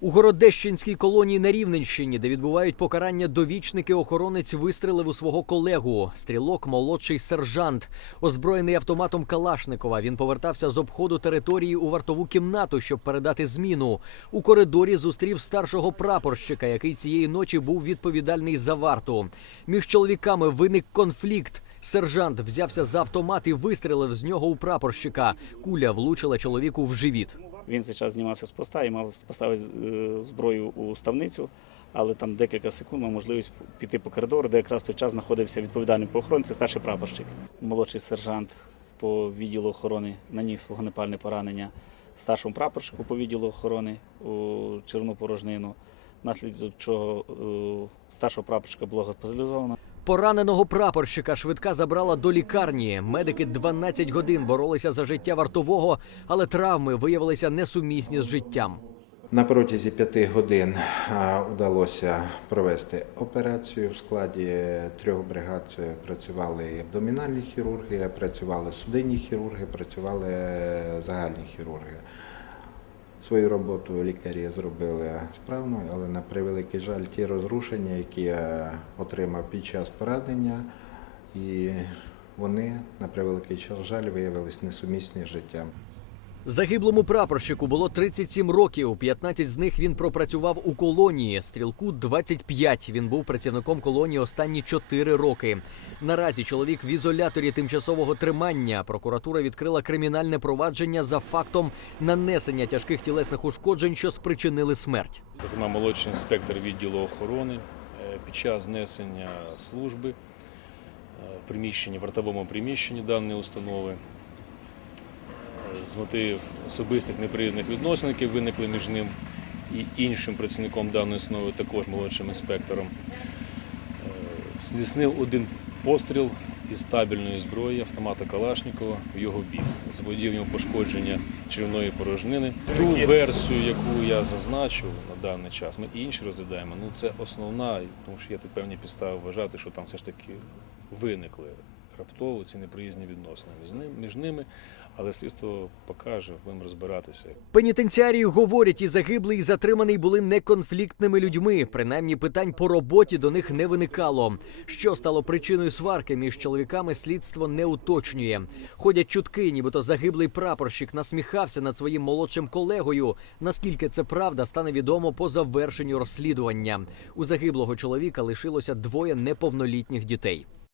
У Городещинській колонії на Рівненщині, де відбувають покарання довічники, охоронець вистрелив у свого колегу. Стрілок, молодший сержант, озброєний автоматом Калашникова. Він повертався з обходу території у вартову кімнату, щоб передати зміну. У коридорі зустрів старшого прапорщика, який цієї ночі був відповідальний за варту. Між чоловіками виник конфлікт. Сержант взявся за автомат і вистрелив з нього у прапорщика. Куля влучила чоловіку в живіт. Він цей час знімався з поста і мав поставити е, зброю у ставницю, але там декілька секунд мав можливість піти по коридору, де якраз в той час знаходився відповідальний по охороні, старший прапорщик. Молодший сержант по відділу охорони наніс вогнепальне поранення старшому прапорщику по відділу охорони у червну порожнину, внаслідок чого е, старшого прапорщика було госпіталізовано. Пораненого прапорщика швидка забрала до лікарні. Медики 12 годин боролися за життя вартового, але травми виявилися несумісні з життям. На протязі п'яти годин вдалося провести операцію в складі трьох бригад. Це працювали і абдомінальні хірурги, працювали судинні хірурги, працювали загальні хірурги. Свою роботу лікарі зробили справно, але на превеликий жаль, ті розрушення, які я отримав під час поранення, і вони на превеликий жаль виявились несумісні з життям. Загиблому прапорщику було 37 років. 15 з них він пропрацював у колонії. Стрілку 25. Він був працівником колонії останні 4 роки. Наразі чоловік в ізоляторі тимчасового тримання. Прокуратура відкрила кримінальне провадження за фактом нанесення тяжких тілесних ушкоджень, що спричинили смерть. зокрема молодший інспектор відділу охорони е, під час знесення служби е, в приміщенні, вартовому приміщенні даної установи. е, З мотивів особистих неприязних відносин, які виникли між ним і іншим працівником даної установи, також молодшим інспектором, здійснив один постріл із табельної зброї автомата Калашникова в його бік. Заводів йому пошкодження червної порожнини. Ту версію, яку я зазначив на даний час, ми і інші розглядаємо. Ну це основна, тому що є тут певні підстави вважати, що там все ж таки виникли раптово ці неприязні відносини між ним- між ними, але слідство покаже, будемо розбиратися. Пенітенціарії говорять, і загиблий, і затриманий були неконфліктними людьми. Принаймні питань по роботі до них не виникало. Що стало причиною сварки між чоловіками, слідство не уточнює. Ходять чутки, нібито загиблий прапорщик насміхався над своїм молодшим колегою. Наскільки це правда, стане відомо по завершенню розслідування. У загиблого чоловіка лишилося двоє неповнолітніх дітей.